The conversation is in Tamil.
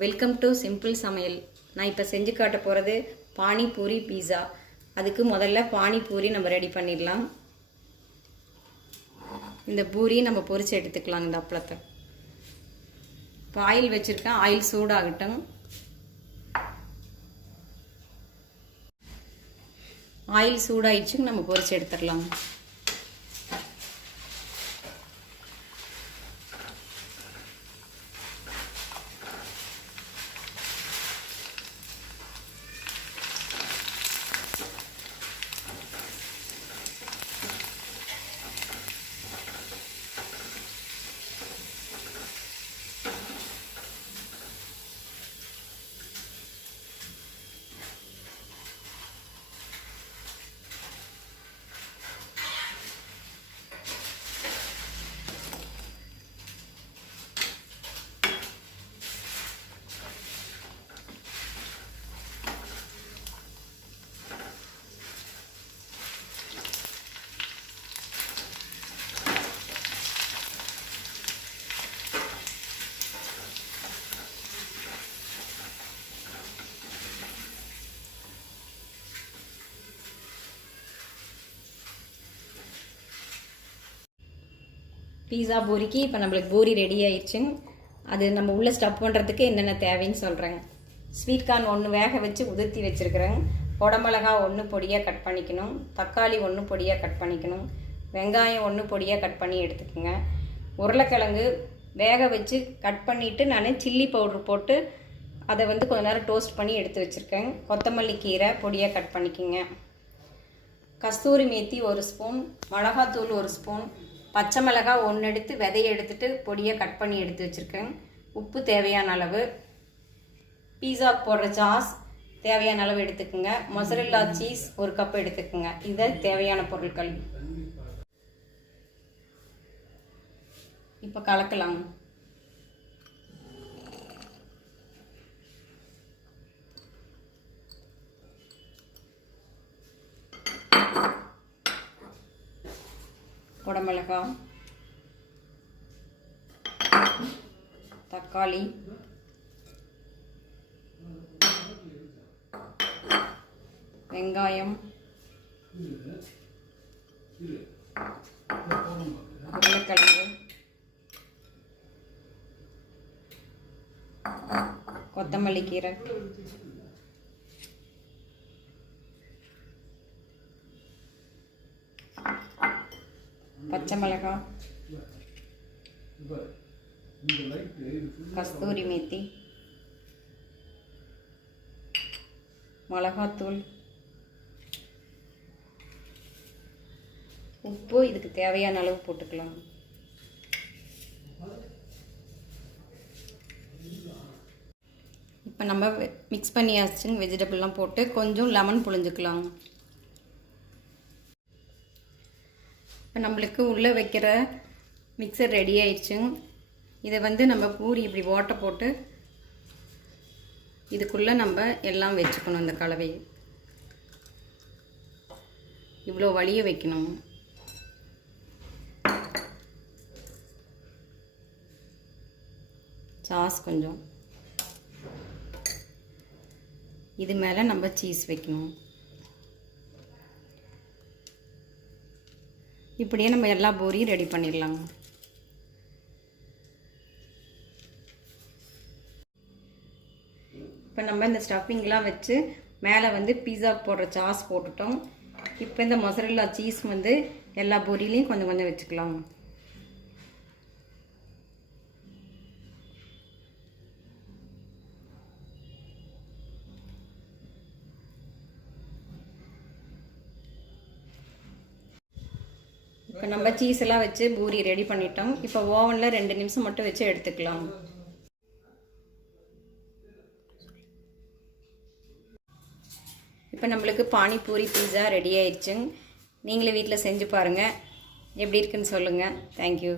வெல்கம் டு சிம்பிள் சமையல். நான் இப்போ செஞ்சு காட்ட போகிறது பானிபூரி பீஸா. அதுக்கு முதல்ல பானிபூரி நம்ம ரெடி பண்ணிடலாம். இந்த பூரி நம்ம பொரிச்சு எடுத்துக்கலாம். இந்த அப்பளத்தை இப்போ ஆயில் வச்சுருக்கேன். ஆயில் சூடாகட்டும். ஆயில் சூடாயிடுச்சு, நம்ம பொரிச்சு எடுத்துடலாம். பீஸா பூரிக்கு இப்போ நம்மளுக்கு பூரி ரெடி ஆயிடுச்சு. அது நம்ம உள்ளே ஸ்டஃப் பண்ணுறதுக்கு என்னென்ன தேவைன்னு சொல்கிறேங்க. ஸ்வீட் கார்ன் 1 வேக வச்சு உதிர்த்தி வச்சுருக்கிறேங்க. குடமிளகா 1 பொடியாக கட் பண்ணிக்கணும். தக்காளி 1 பொடியாக கட் பண்ணிக்கணும். வெங்காயம் 1 பொடியாக கட் பண்ணி எடுத்துக்கோங்க. உருளைக்கிழங்கு வேக வச்சு கட் பண்ணிவிட்டு நான் சில்லி பவுட்ரு போட்டு அதை கொஞ்ச நேரம் டோஸ்ட் பண்ணி எடுத்து வச்சுருக்கேன். கொத்தமல்லி கீரை பொடியாக கட் பண்ணிக்கோங்க. கஸ்தூரி மேத்தி 1 ஸ்பூன், மிளகாத்தூள் 1 ஸ்பூன், பச்சை மிளகாய் 1 எடுத்து விதையை எடுத்துட்டு பொடியை கட் பண்ணி எடுத்து வச்சுருக்கேன். உப்பு தேவையான அளவு, பீஸா போடுற சாஸ் தேவையான அளவு எடுத்துக்கோங்க. மொசரெல்லா சீஸ் 1 கப் எடுத்துக்கோங்க. இதை தேவையான பொருட்கள். இப்போ கலக்கலாம். குடமிளகாய், தக்காளி, வெங்காயம், உருளைக்கிழங்கு, கொத்தமல்லி கீரை, பச்சை மிளகாய், கஸ்தூரி மேத்தி, மிளகாத்தூள், உப்பு இதுக்கு தேவையான அளவு போட்டுக்கலாம். இப்போ நம்ம மிக்ஸ் பண்ணியாச்சுங்க. வெஜிடபிள்லாம் போட்டு கொஞ்சம் லெமன் புழிஞ்சுக்கலாம். இப்போ நம்மளுக்கு உள்ளே வைக்கிற மிக்சர் ரெடி ஆயிடுச்சுங்க. இதை நம்ம பூரி இப்படி ஓட்டை போட்டு இதுக்குள்ளே நம்ம எல்லாம் வச்சுக்கணும். இந்த கலவையை இவ்வளோ வலிய வைக்கணும். சாஸ் கொஞ்சம், இது மேலே நம்ம சீஸ் வைக்கணும். இப்படியே நம்ம எல்லா பூரியும் ரெடி பண்ணிடலாங்க. இப்போ நம்ம இந்த ஸ்டஃபிங்லாம் வச்சு மேலே பீஸா போடுற சாஸ் போட்டுட்டோம். இப்போ இந்த மொசரெல்லா சீஸ் எல்லா பூரியிலையும் கொஞ்சம் கொஞ்சம் வச்சுக்கலாம். இப்போ நம்ம சீஸ் எல்லாம் வச்சு பூரி ரெடி பண்ணிட்டோம். இப்போ ஓவனில் 2 நிமிஷம் மட்டும் வச்சு எடுத்துக்கலாம். இப்போ நம்மளுக்கு பானிபூரி பீஸா ரெடி ஆயிடுச்சுங்க. நீங்களே வீட்டில் செஞ்சு பாருங்கள். எப்படி இருக்குன்னு சொல்லுங்கள். தேங்க்யூ.